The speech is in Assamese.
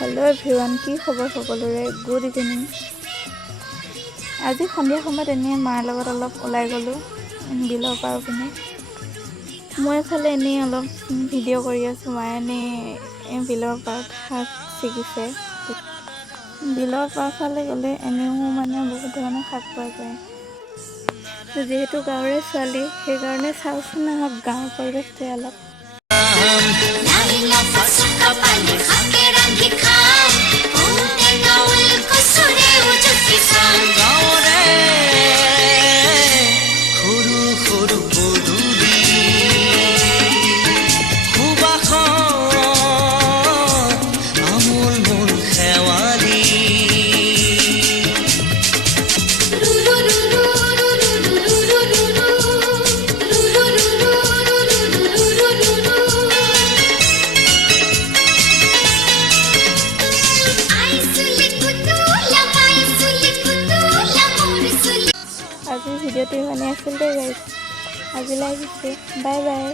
हेलो एभ्रिवान की खबर सकलोरे गुड इवनिंग। आज सन्धिया समय एने मार लगत अलप ओलाई गलो बिलर पार पिने मैं एफाले एने अलप भिडिओ करि आछो। माये एने बिलर पार शाक ছিগিছে। बिलर पार फाले गले एनेও माने बहुत धৰণৰ শাক পোৱা যায়। जेहेतु गाँवरे ছোৱালী সেইকাৰণে চাওচোন আহক गाँৱৰ পৰিৱেশটো অলপ। আজি ভিডিঅ'টো ইমানেই আছিল দে গাইজ। আজিলৈ আহিছোঁ, বাই বাই।